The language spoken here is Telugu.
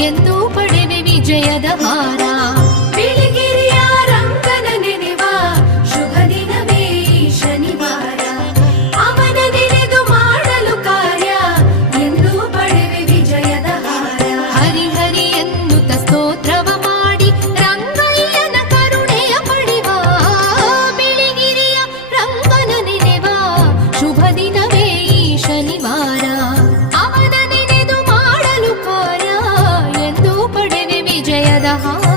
ಎಂದು ಪಡೆವೆ ವಿಜಯದ ಹಾರ सदा